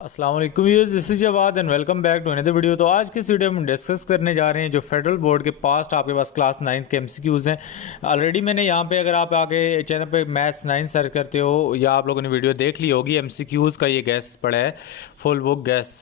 अस्सलाम वालेकुम viewers, this is Jawad and welcome back to another video. तो आज के इस वीडियो में हम डिस्कस करने जा रहे हैं जो फेडरल बोर्ड के पास्ट आपके पास क्लास 9 के एमसीक्यूज़ हैं। ऑलरेडी मैंने यहाँ पे, अगर आप आगे चैनल पे मैथ्स 9 सर्च करते हो या आप लोगों ने वीडियो देख ली होगी, एमसीक्यूज़ का ये गैस पड़ा है, फुल बुक गैस।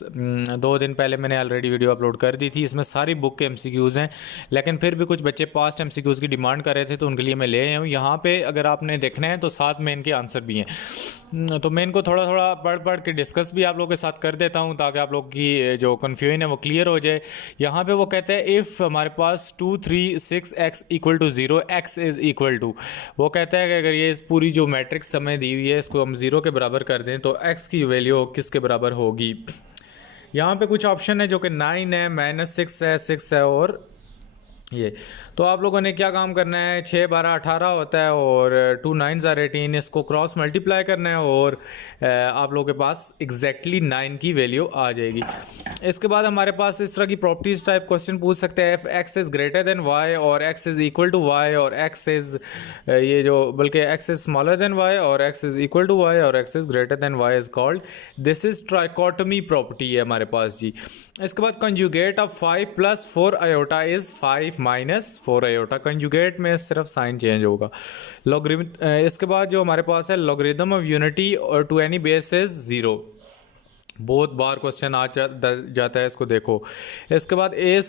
2 दिन पहले मैंने ऑलरेडी वीडियो अपलोड कर दी थी। इसमें सारी बुक के एमसीक्यूज़ हैं, लेकिन फिर भी कुछ बच्चे पास्ट एमसीक्यूज़ की डिमांड कर रहे थे तो उनके लिए मैं ले आया हूँ। यहाँ पे अगर आपने देखना है तो साथ में इनके आंसर भी हैं। तो मैं इनको थोड़ा थोड़ा पढ़ पढ़ के डिस्कस भी आप लोगों के साथ कर देता हूँ ताकि आप लोग की जो कन्फ्यूजन है वो क्लियर हो जाए। यहाँ पे वो कहते हैं इफ़ हमारे पास 2 3 6 x equal to 0 x is equal to, वो कहता है कि अगर ये इस पूरी जो मैट्रिक्स हमें दी हुई है इसको हम 0 के बराबर कर दें तो x की वैल्यू किसके बराबर होगी। यहाँ पे कुछ ऑप्शन है जो कि 9 है, -6 है, 6 है और ये। तो आप लोगों ने क्या काम करना है, 6 12 18 होता है और 2 9 are 18, इसको क्रॉस मल्टीप्लाई करना है और आप लोगों के पास एग्जैक्टली 9 की वैल्यू आ जाएगी। इसके बाद हमारे पास इस तरह की प्रॉपर्टीज टाइप क्वेश्चन पूछ सकते हैं, x is greater than y और x is equal to y और x इज़ ये जो बल्कि x is smaller than y और x is equal to y और x is greater than y is called, this is trichotomy property है हमारे पास जी। इसके बाद conjugate of 5 + 4 iota is 5 - 4 iota. Conjugate में सिर्फ साइन चेंज होगा। लॉगरिथम, इसके बाद जो हमारे पास है लॉगरिथम ऑफ यूनिटी और टू एनी बेस इज़ 0। बहुत बार क्वेश्चन आ जाता है, इसको देखो। इसके बाद a²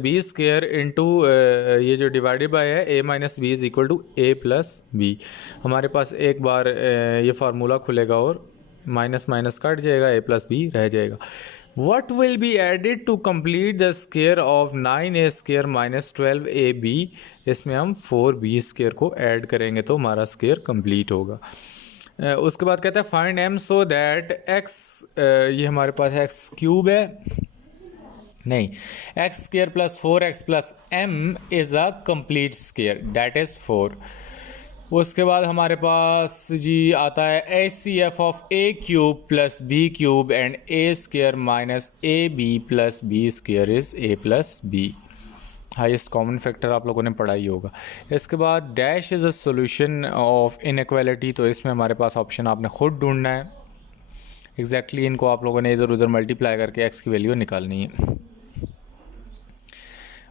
- b² इंटू ये जो डिवाइडेड बाय है a - b is equal to a + b। हमारे पास एक बार ये फार्मूला खुलेगा और माइनस माइनस कट जाएगा, a + b रह जाएगा। What will be added to complete the square of 9a² - 12ab? इसमें हम 4b² को ऐड करेंगे तो हमारा स्क्वायर कंप्लीट होगा। उसके बाद कहता है find m so that x, ये हमारे पास x³ है, नहीं, x² + 4x + m is a complete square, that is 4। उसके बाद हमारे पास जी आता है HCF of a³ + b³ and a² - ab + b² is a + b। Highest common factor आप लोगों ने पढ़ा ही होगा। इसके बाद dash is a solution of inequality, तो इसमें हमारे पास ऑप्शन आपने खुद ढूंढना है। एग्जैक्टली इनको आप लोगों ने इधर उधर मल्टीप्लाई करके एक्स की वैल्यू निकालनी है।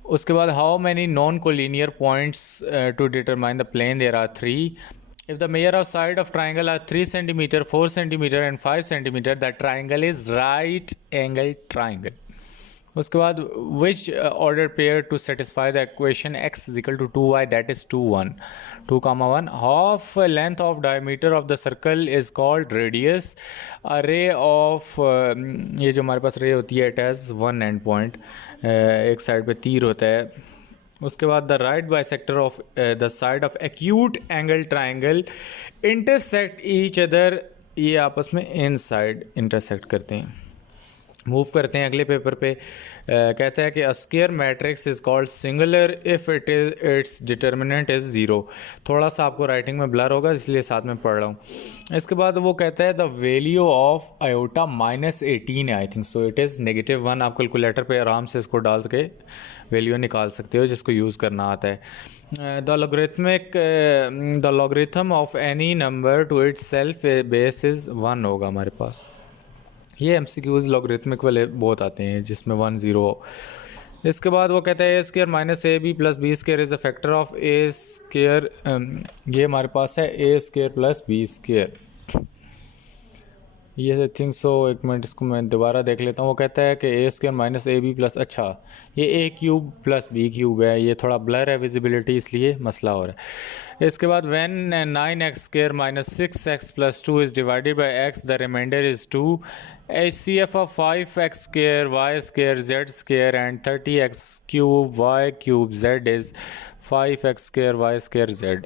उसके बाद how many non collinear points to determine the plane, there are 3। If the measure of side of triangle are 3 cm, 4 cm and 5 cm, the triangle is right angle triangle. उसके बाद which ordered pair to satisfy the equation x is equal to 2y, that is 2 1 2 comma 1. Half length of diameter of the circle is called radius. A ray of ये जो हमारे पास रे होती है, it has one end point, एक side पे तीर होता है। उसके बाद the right bisector of the side of acute angle triangle intersect each other, ये आपस में इन साइड इंटरसेक्ट करते हैं। मूव करते हैं अगले पेपर पे। कहता है कि a square matrix is called singular if its determinant is 0। थोड़ा सा आपको राइटिंग में ब्लर होगा इसलिए साथ में पढ़ रहा हूँ। इसके बाद वो कहता है द वैल्यू ऑफ आयोटा -18 है, I think so it is -1। आप कैलकुलेटर पे आराम से इसको डाल के वैल्यू निकाल सकते हो जिसको यूज़ करना आता है। The logarithm of any number two it's self base is 1 होगा हमारे पास। ये एमसीक्यूज़ लॉगरिथमिक वाले बहुत आते हैं जिसमें 1 0। इसके बाद वो कहता है a² - ab + b² is a factor of a²। ये हमारे पास है a² + b²। ये आई थिंक सो, एक मिनट इसको मैं दोबारा देख लेता हूँ। वो कहता है कि a² - ab + अच्छा, ये a³ + b³ है, ये थोड़ा ब्लर है विजिबिलिटी इसलिए मसला हो रहा है। इसके बाद when 9x² - 6x + 2 is divided by x, the remainder is 2. HCF of 5x² y² z² and 30x³ y³ z is 5x² y² z।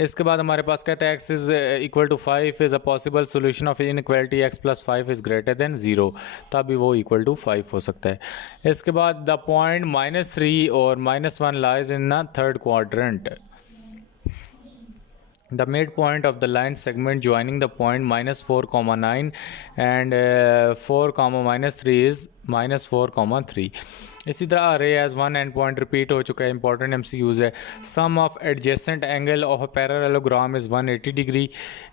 इसके बाद हमारे पास कहता है x is equal to 5 is a possible solution of inequality x + 5 is greater than 0, तभी वो equal to 5 हो सकता है। इसके बाद द पॉइंट -3 और -1 lies in the third quadrant. The midpoint of the line segment joining the point -4, 9 and 4, -3 is -4, 3. इसी तरह array as one end point repeat हो चुका है, important MCQs है. Sum of adjacent angle of a parallelogram is 180 degree.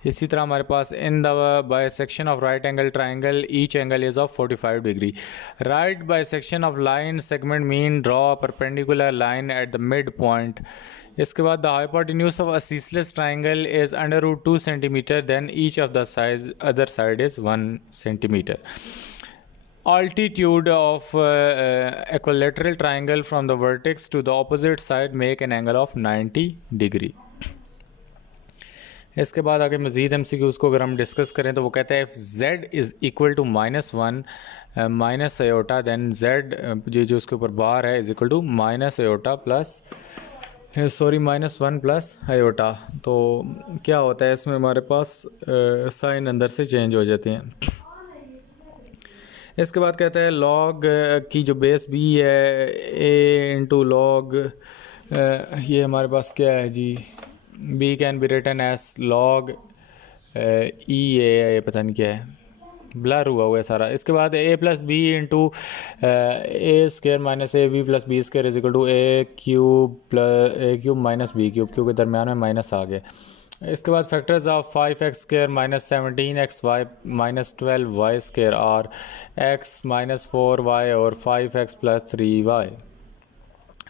इसी तरह हमारे पास in the bisection of right angle triangle each angle is of 45 degree. Right bisection of line segment mean draw a perpendicular line at the midpoint. इसके बाद the hypotenuse of a ceaseless triangle is √2 centimeter, then each of the other side is 1 centimeter. Altitude of equilateral triangle from the vertex to the opposite side make an angle of 90 degree. इसके बाद आगे मज़ीद MCQs को अगर हम discuss करें तो वो कहता है if z is equal to -1 minus iota then z जो उसके ऊपर बार है is equal to minus iota plus -1 plus iota. तो क्या होता है इसमें हमारे पास साइन अंदर से चेंज हो जाते हैं. इसके बाद कहते हैं लॉग की जो बेस बी है a इंटू लॉग ये हमारे पास क्या है जी, b can be written as log E A पता नहीं क्या है, ब्लर हुआ है सारा. इसके बाद a plus B into A square minus A B plus B square is equal to A cube minus B cube, क्योंकि दरमियान में माइनस आ गया. इसके बाद factors of 5x square minus 17xy minus 12y square और x माइनस 4y और 5x plus 3y.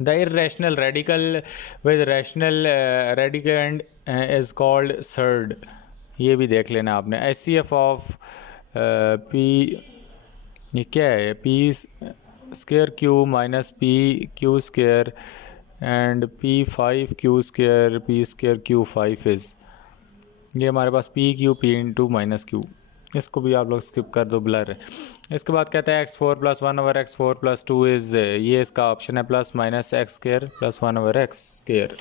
The irrational radical with rational radicand is called surd. ये भी देख लेना आपने. HCF ऑफ पी ये क्या है, P square Q minus P Q square and P5 Q square P square Q 5 is, ये हमारे पास P Q P into minus Q. इसको भी आप लोग स्किप कर दो, ब्लर है. इसके बाद कहता है x4 plus 1/x4 plus 2 is, ये इसका ऑप्शन है plus minus X square plus 1/x square.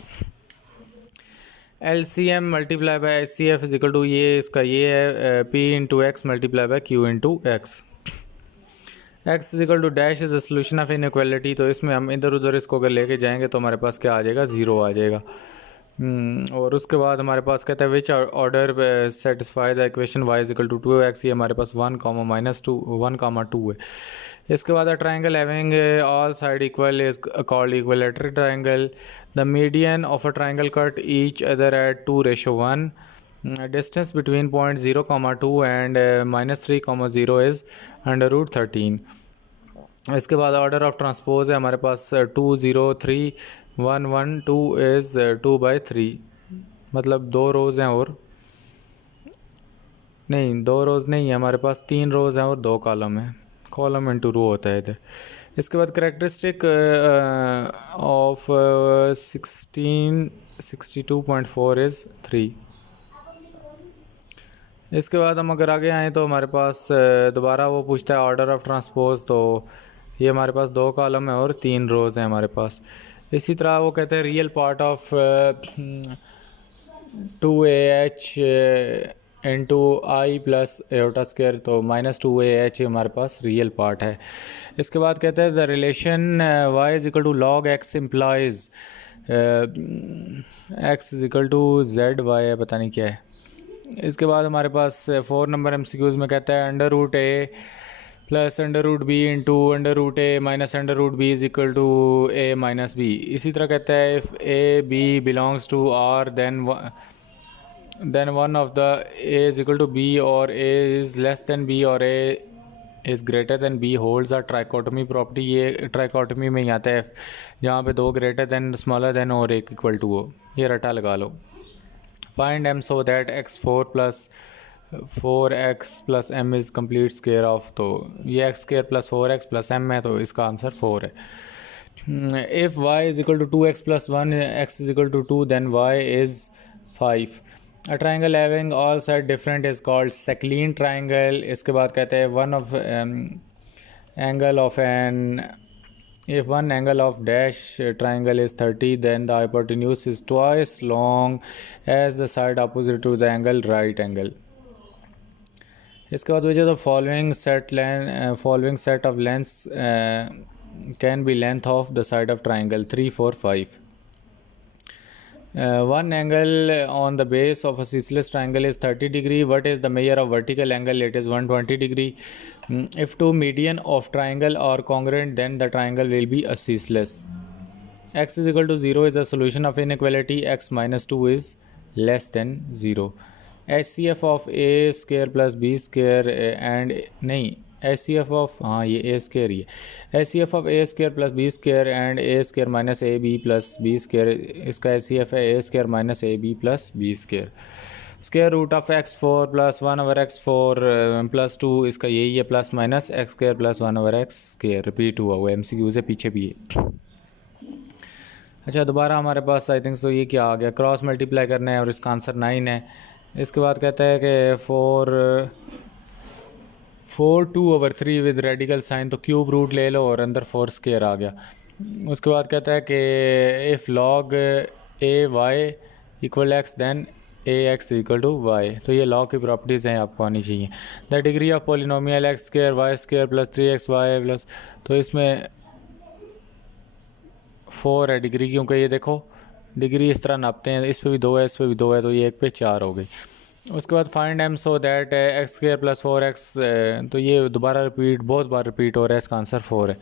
LCM multiply by HCF is equal to, ये इसका ये है P into X multiply by Q into X. x is equal to dash is a solution of inequality. तो इसमें हम इधर उधर इसको अगर लेके जाएंगे तो हमारे पास क्या आ जाएगा, 0 आ जाएगा. और उसके बाद हमारे पास कहता है which order satisfy the equation y is equal to 2x. ये हमारे पास 1, -2 1, 2 है. इसके बाद triangle having all side equal is called equilateral triangle. The median of a triangle cut each other at 2:1. Distance between point 0,2 and -3,0 is √13. इसके बाद order of transpose है हमारे पास 2, 0, 3, 1, 1, 2 इज़ 2/3. मतलब 2 रोज़ हैं और नहीं 2 रोज़ नहीं है हमारे पास, 3 रोज़ हैं और 2 कॉलम है. कॉलम इंटू रो होता है इधर. इसके बाद करेक्टरिस्टिक ऑफ 62.4 इज़ 3. इसके बाद हम अगर आगे आएँ तो हमारे पास दोबारा वो पूछता है ऑर्डर ऑफ ट्रांसपोज. तो ये हमारे पास 2 कॉलम है और 3 रोज़ हैं हमारे पास. इसी तरह वो कहते हैं real part of 2AH into I plus aorta square. तो -2AH हमारे पास रियल पार्ट है. इसके बाद कहते हैं the relation y is equal to log x implies x is equal to ZY है, पता नहीं क्या है. इसके बाद हमारे पास 4 नंबर MCQs में कहता है √a plus √b into √a minus √b is equal to a minus b. इसी तरह कहता है if a b belongs to r then one of the a is equal to b or a is less than b or a is greater than b holds a trichotomy property. ये trichotomy में ही आता है जहाँ पे 2 greater than smaller than और 1 equal to हो. ये रटा लगा लो. Find m so that x4 plus 4x plus m is complete square of. तो ये x square plus 4x plus m है तो इसका आंसर 4 है. If y is equal to 2x plus 1 x is equal to 2 then y is 5. A triangle having all sides different is called Sakline triangle. इसके बाद कहते हैं one of angle of an if one angle of dash triangle is 30 then the hypotenuse is twice long as the side opposite to the angle right angle. इसके बाद वजह the following set of lengths can be length of the side of triangle 3, 4, 5. One angle on the base of a ceaseless triangle is 30 degree. What is the measure of vertical angle? It is 120 degree. If two median of triangle are congruent, then the triangle will be a ceaseless. X is equal to 0 is a solution of inequality. X minus 2 is less than 0. HCF of a square plus b square and नहीं HCF of हाँ ये a square ही है HCF of a square plus b square and a square minus a b plus b square इसका HCF है a square minus a b plus b square square root of x4 plus 1/x4 plus 2 इसका यही है plus minus x square plus 1/x square repeat हुआ हुआ MCQ से पीछे भी है। अच्छा दोबारा हमारे पास आई थिंक सो ये क्या आ गया क्रॉस मल्टीप्लाई करना है और इसका आंसर 9 है। इसके बाद कहता है कि 4 2/3 विद रेडिकल साइन तो क्यूब रूट ले लो और अंदर 4 स्क्वायर आ गया। उसके बाद कहता है कि if log a y equal x then a x equal to y तो ये लॉ की प्रॉपर्टीज़ हैं आपको आनी चाहिए। The degree of polynomial x square y square plus 3xy plus तो इसमें 4 है डिग्री क्योंकि ये देखो डिग्री इस तरह नापते हैं इस पे भी 2 है इस पे भी 2 है तो ये 1 पे 4 हो गई। उसके बाद find am so that x square plus 4x तो ये दोबारा रिपीट बहुत बार रिपीट हो रहा है इसका आंसर 4 है।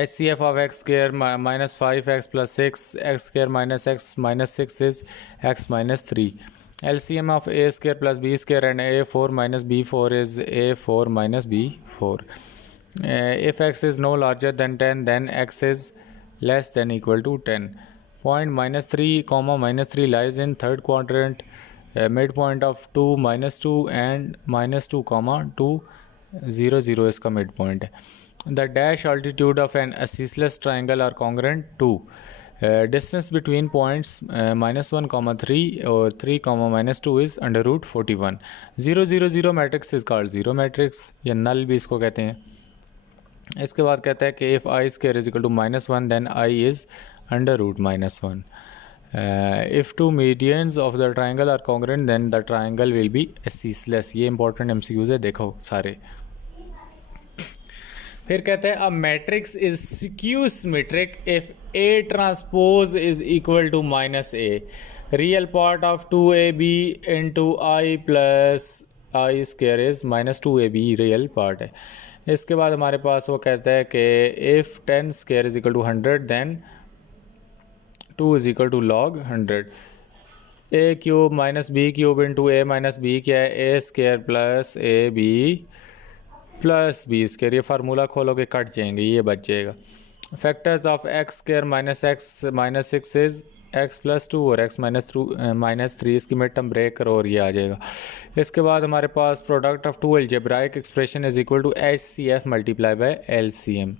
HCF of x square minus 5x plus 6 x square minus x minus 6 is x minus 3. LCM of a square plus b square and a4 minus b4 is a4 minus b4. If x is no larger than 10 then x is less than equal to 10. Point minus 3 comma minus 3 lies in third quadrant. Midpoint of 2 minus 2 and minus 2 comma 2 0 0 इसका midpoint है। The dash altitude of an ceaseless triangle are congruent to distance between points -1 comma 3 or 3 comma minus 2 is under root 41. 0 0 0 matrix is called zero matrix या null भी इसको कहते हैं। इसके बाद कहता है कि if I square is equal to -1 then I is under root -1. If two medians of the triangle are congruent then the triangle will be ceaseless. ये important MCQs है देखो सारे। फिर कहते हैं a matrix is skew symmetric if A transpose is equal to -A real part of 2AB into I plus I square is -2AB real part है। इसके बाद हमारे पास वो कहता है कि if 10 square is equal to 100 then 2 is equal to log 100 A cube minus B cube into A minus B क्या है A square plus AB plus B square ये फार्मूला खोलोगे कट जाएंगे ये बच जाएगा। Factors of x square minus x minus 6 is x plus 2 और x minus 3 इसकी मिड टर्म ब्रेक करो और ये आ जाएगा। इसके बाद हमारे पास product of two algebraic expression is equal to HCF multiply by LCM।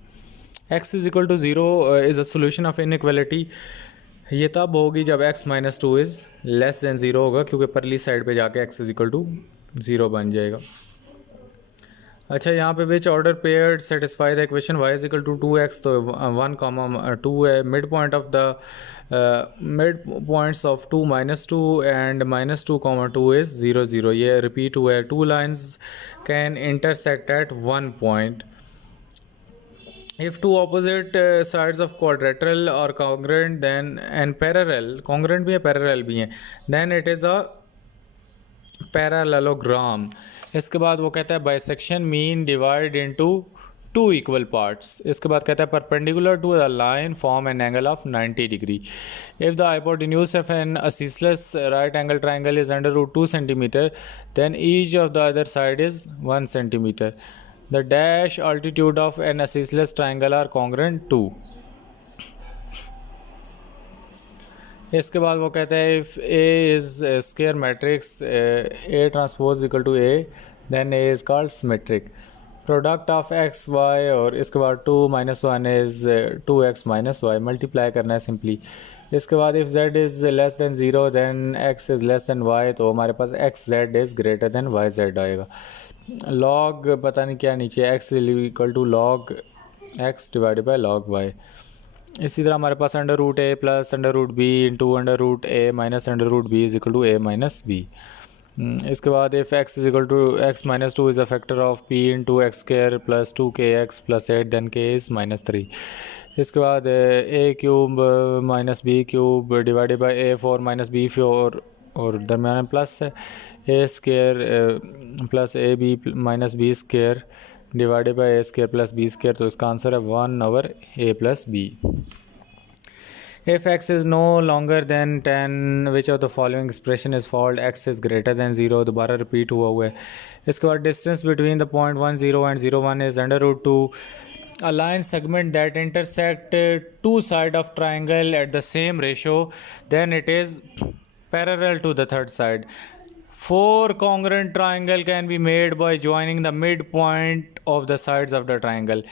X is equal to 0 is a solution of inequality ये तब होगी जब x minus 2 is less than 0 होगा क्योंकि परली साइड पे जाके x इज इक्वल टू 0 बन जाएगा। अच्छा यहाँ पे which order pair satisfy the equation y is equal to 2x तो 1 कॉमा 2 है। Mid point of the mid points of 2 -2 and -2 comma 2 is 0 0 ये रिपीट हुआ है। Two lines can intersect at 1 point if two opposite sides of quadrilateral are congruent then and parallel congruent भी है parallel भी है then it is a parallelogram। इसके बाद वो कहता है bisection mean divide into 2 equal parts। इसके बाद कहता है perpendicular to the line form an angle of 90 degree if the hypotenuse of an ceaseless right angle triangle is under root 2 centimeter then each of the other side is 1 centimeter। The dash altitude of an ceaseless triangle are congruent to। इसके बाद वो कहता है if A is a square matrix A transpose equal to A then A is called symmetric। Product of x y और इसके बाद 2 - 1 is 2x - y multiply करना है सिंपली। इसके बाद if z is less than 0 then x is less than y तो हमारे पास x z is greater than y z आएगा। लॉग पता नहीं क्या नीचे x equal to log x divided by log y। इसी तरह हमारे पास under root a plus under root b into under root a minus under root b is equal to a minus b। इसके बाद if x is equal to x minus 2 is a factor of p into X square plus 2kx plus 8 then k is -3। इसके बाद A cube minus B cube divided by A four minus B four और दरमियान में plus है A square plus A B minus B square divided by A square plus B square. तो इसका answer है 1/a plus B. If x is no longer than 10 which of the following expression is false? x is greater than 0 दोबारा repeat हुआ है। इसके बाद distance between the point 1 0 and 0 1 is √2। A line segment that intersect two sides of triangle at the same ratio, then it is parallel to the third side. Four congruent triangle can be made by joining the midpoint of the sides of the triangle.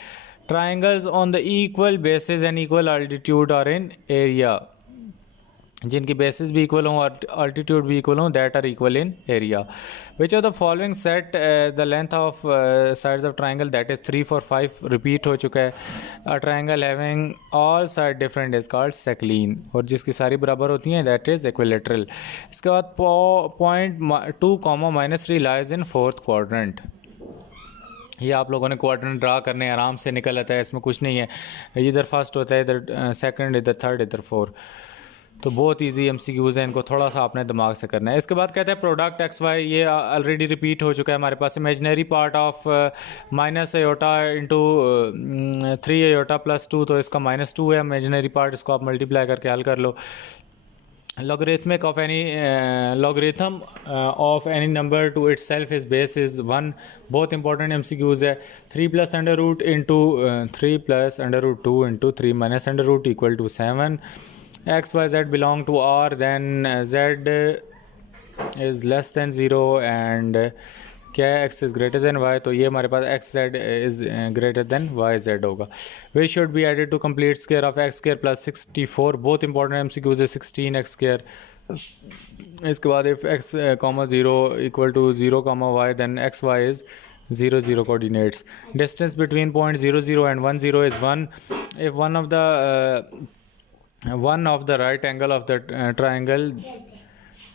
Triangles on the equal bases and equal altitude are in area. जिनकी bases भी equal हों और altitude भी equal हों, that are equal in area. Which of the following set the length of sides of triangle that is 3 4 5 repeat हो चुका है। A triangle having all side different is called scalene, और जिसकी सारी बराबर होती हैं दैट इज़ इक्विलेटरल। इसके बाद point 2 -3 lies in fourth quadrant. ये आप लोगों ने क्वाड्रेंट ड्रा करने आराम से निकल आता है, इसमें कुछ नहीं है। इधर फर्स्ट होता है, इधर सेकंड, इधर थर्ड, इधर फोर। तो बहुत इजी एमसीक्यूज़ हैं, इनको थोड़ा सा आपने दिमाग से करना है। इसके बाद कहते हैं प्रोडक्ट एक्स वाई, ये ऑलरेडी रिपीट हो चुका है हमारे पास। Imaginary part of minus iota into 3 iota plus 2, तो इसका -2 है इमेजनरी पार्ट, इसको आप मल्टीप्लाई करके हल कर लो। logarithmic of any logarithm of any number to itself is base is 1। बहुत इंपॉर्टेंट MCQs है। 3 + under root into 3 + under root 2 into 3 - under root equal to 7। x y z belong to R, then z is less than 0 and क्या है x is greater than y, तो ये हमारे पास x z is greater than y z होगा। which should be added to complete square of x square plus 64। बहुत important MCQs है। 16x square। इसके बाद if x, 0 equal to 0, y then x y is 0 0 coordinates। distance between point 0 0 and 1 0 is 1। if one of the right angle of the triangle,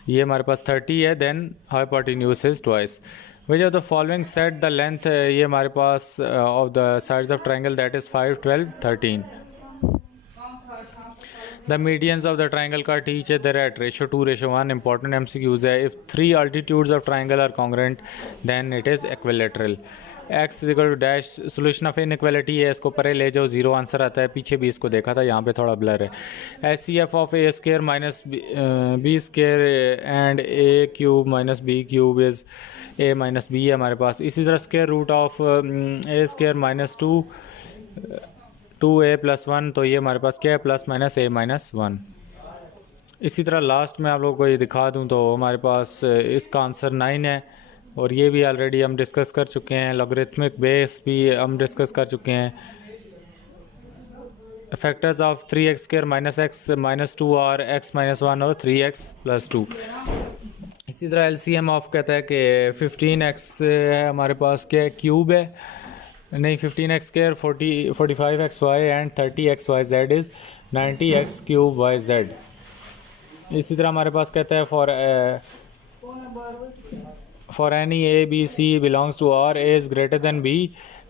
ये हमारे पास 30 है, then hypotenuse is twice। which of the following set the length, ये हमारे पास of the sides of triangle that is 5 12 13। the medians of the triangle cut each other at ratio 2:1। important MCQs है। if 3 altitudes of triangle are congruent then it is equilateral। x equal to dash, solution of inequality है, इसको परे ले जाओ, 0 answer आता है। पीछे भी इसको देखा था, यहाँ पे थोड़ा ब्लर है। SCF of a square minus B square and a cube minus B cube is a minus b है हमारे पास। इसी तरह square root of a square minus 2a + 1, तो ये हमारे पास क्या है, ±a-1। इसी तरह लास्ट में आप लोगों को ये दिखा दूँ तो हमारे पास इसका आंसर 9 है, और ये भी ऑलरेडी हम डिस्कस कर चुके हैं। लॉगरिथमिक बेस भी हम डिस्कस कर चुके हैं। फैक्टर्स ऑफ 3x² -x -2 और x -1 और 3x + 2। इसी तरह LCM ऑफ कहता है कि 15x है हमारे पास, क्या है, क्यूब है, नहीं 15x² 45xy and 30xyz is 90x³ yz। इसी तरह हमारे पास कहता है for any a b c belongs to R, a is greater than b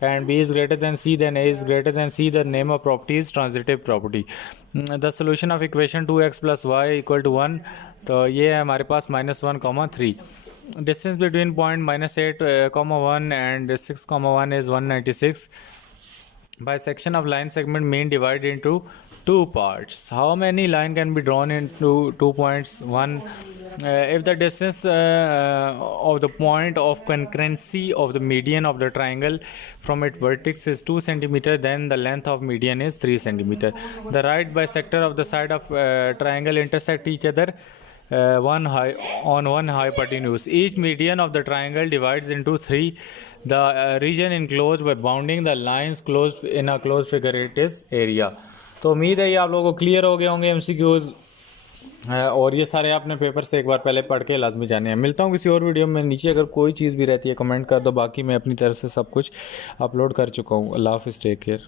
and b is greater than c, then a is greater than c, the name of property is transitive property। the solution of equation 2x + y = 1, तो ये है हमारे पास -1, 3। distance between point -8, 1 and 6, 1 is 196। bisection of line segment mean divided into 2 parts। how many line can be drawn into 2 points? 1। if the distance of the point of concurrency of the median of the triangle from its vertex is 2 cm, then the length of median is 3 cm। the right bisector of the side of triangle intersect each other on one hypotenuse। each median of the triangle divides into 3 the region enclosed by bounding the lines closed in a closed figure, it is area। तो उम्मीद है ये आप लोगों को clear हो गए होंगे MCQs, और ये सारे आपने पेपर से एक बार पहले पढ़ के लाजमी जाने हैं। मिलता हूँ किसी और वीडियो में। नीचे अगर कोई चीज़ भी रहती है कमेंट कर दो, बाकी मैं अपनी तरफ से सब कुछ अपलोड कर चुका हूँ। अल्लाह हाफ़िज़, टेक केयर।